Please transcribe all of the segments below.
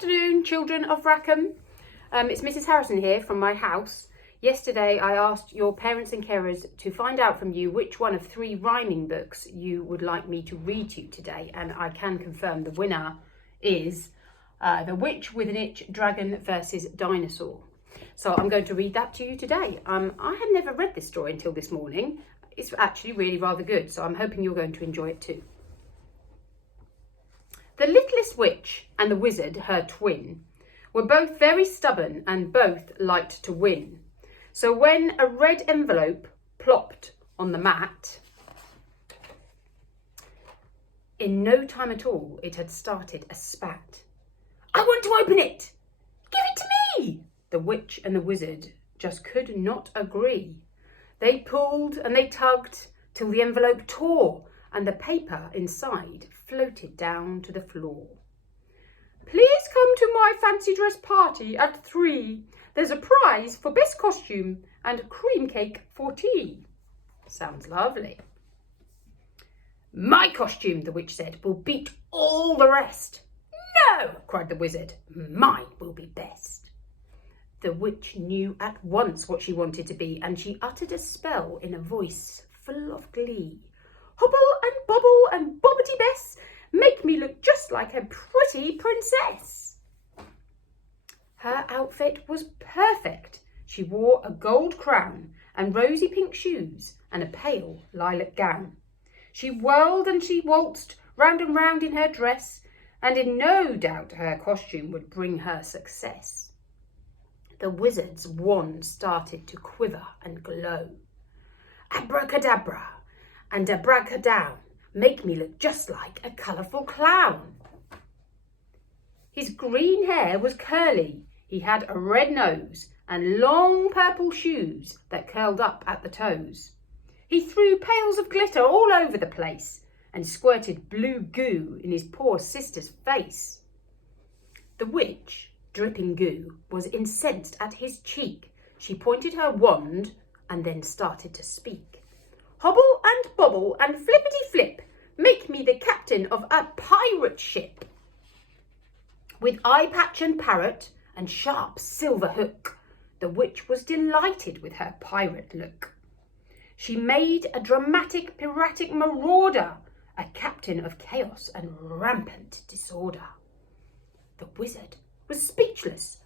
afternoon, children of Rackham. It's Mrs. Harrison here from my house. Yesterday I asked your parents and carers to find out from you which one of 3 rhyming books you would like me to read to you today, and I can confirm the winner is The Witch with an Itch, Dragon versus Dinosaur. So I'm going to read that to you today. I had never read this story until this morning. It's actually really rather good, so I'm hoping you're going to enjoy it too. The littlest witch and the wizard, her twin, were both very stubborn and both liked to win. So when a red envelope plopped on the mat, in no time at all it had started a spat. "I want to open it! Give it to me!" The witch and the wizard just could not agree. They pulled and they tugged till the envelope tore and the paper inside floated down to the floor. "Please come to my fancy dress party at 3. There's a prize for best costume and cream cake for tea." Sounds lovely. "My costume," the witch said, "will beat all the rest." "No," cried the wizard, "mine will be best." The witch knew at once what she wanted to be, and she uttered a spell in a voice full of glee. "Hobble and bobble and bobbity bess, make me look just like a pretty princess." Her outfit was perfect. She wore a gold crown and rosy pink shoes and a pale lilac gown. She whirled and she waltzed round and round in her dress, and in no doubt her costume would bring her success. The wizard's wand started to quiver and glow. "Abracadabra and abracadawn, make me look just like a colourful clown." His green hair was curly, he had a red nose and long purple shoes that curled up at the toes. He threw pails of glitter all over the place and squirted blue goo in his poor sister's face. The witch, dripping goo, was incensed at his cheek. She pointed her wand and then started to speak. "Hobble and bobble and flippity flip, make me the captain of a pirate ship. With eye patch and parrot and sharp silver hook." The witch was delighted with her pirate look. She made a dramatic piratic marauder, a captain of chaos and rampant disorder. The wizard was speechless.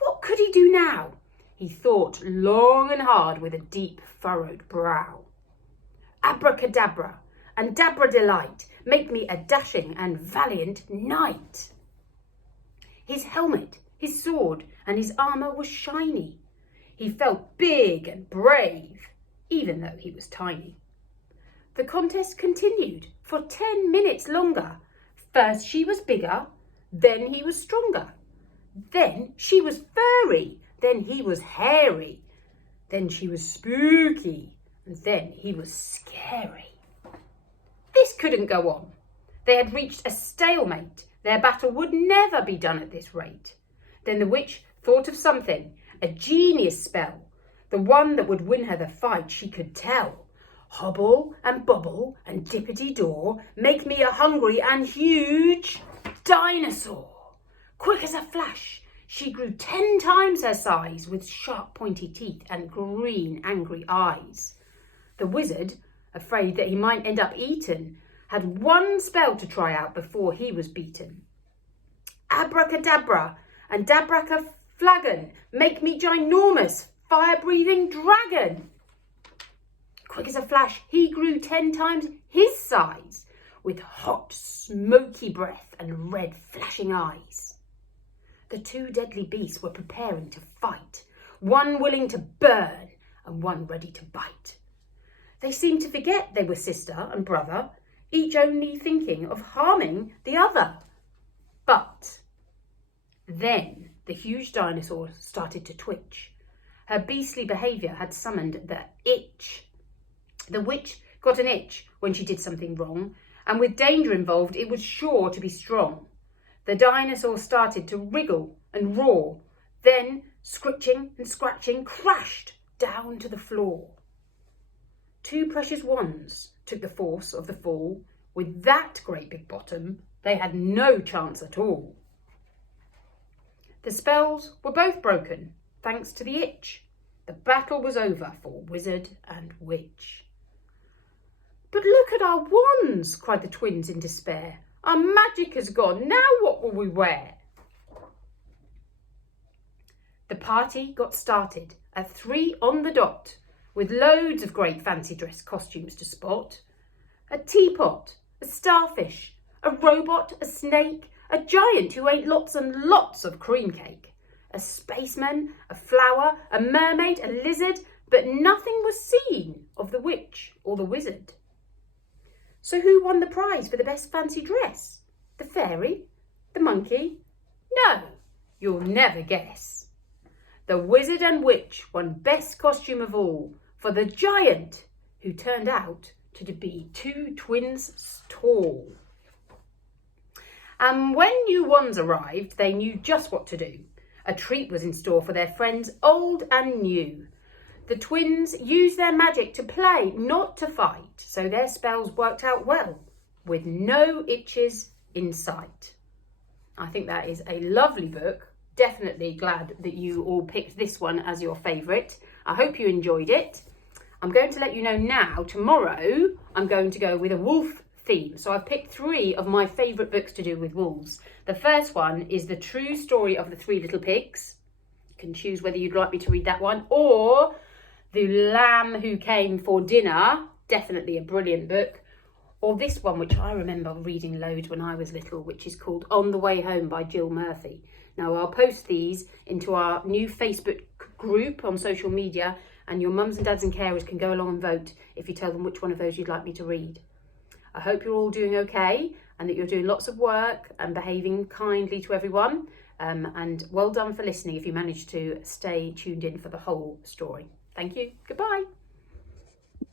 What could he do now? He thought long and hard with a deep furrowed brow. "Abracadabra and dabra delight, make me a dashing and valiant knight." His helmet, his sword and his armour was shiny. He felt big and brave, even though he was tiny. The contest continued for 10 minutes longer. First she was bigger, then he was stronger. Then she was furry, then he was hairy. Then she was spooky, and then he was scary. This couldn't go on. They had reached a stalemate. Their battle would never be done at this rate. Then the witch thought of something, a genius spell, the one that would win her the fight, she could tell. "Hobble and bobble and dippity-daw, make me a hungry and huge dinosaur." Quick as a flash, she grew 10 times her size, with sharp pointy teeth and green angry eyes. The wizard, afraid that he might end up eaten, had one spell to try out before he was beaten. "Abracadabra and dabracaflagon, make me ginormous fire-breathing dragon." Quick as a flash, he grew 10 times his size, with hot, smoky breath and red, flashing eyes. The 2 deadly beasts were preparing to fight, one willing to burn and one ready to bite. They seemed to forget they were sister and brother, each only thinking of harming the other. But then the huge dinosaur started to twitch. Her beastly behaviour had summoned the itch. The witch got an itch when she did something wrong, and with danger involved, it was sure to be strong. The dinosaur started to wriggle and roar, then, scritching and scratching, crashed down to the floor. 2 precious wands took the force of the fall. With that great big bottom, they had no chance at all. The spells were both broken, thanks to the itch. The battle was over for wizard and witch. "But look at our wands," cried the twins in despair. "Our magic has gone. Now what will we wear?" The party got started at 3 on the dot, with loads of great fancy dress costumes to spot. A teapot, a starfish, a robot, a snake, a giant who ate lots and lots of cream cake, a spaceman, a flower, a mermaid, a lizard, but nothing was seen of the witch or the wizard. So who won the prize for the best fancy dress? The fairy? The monkey? No, you'll never guess. The wizard and witch won best costume of all for the giant, who turned out to be 2 twins tall. And when new wands arrived, they knew just what to do. A treat was in store for their friends old and new. The twins used their magic to play, not to fight, so their spells worked out well, with no itches in sight. I think that is a lovely book. Definitely glad that you all picked this one as your favourite. I hope you enjoyed it. I'm going to let you know now, tomorrow I'm going to go with a wolf theme. So I've picked 3 of my favourite books to do with wolves. The first one is The True Story of the 3 Little Pigs. You can choose whether you'd like me to read that one, or The Lamb Who Came for Dinner, definitely a brilliant book, or this one, which I remember reading loads when I was little, which is called On the Way Home by Jill Murphy. Now, I'll post these into our new Facebook group on social media, and your mums and dads and carers can go along and vote if you tell them which one of those you'd like me to read. I hope you're all doing okay and that you're doing lots of work and behaving kindly to everyone. And well done for listening if you managed to stay tuned in for the whole story. Thank you. Goodbye.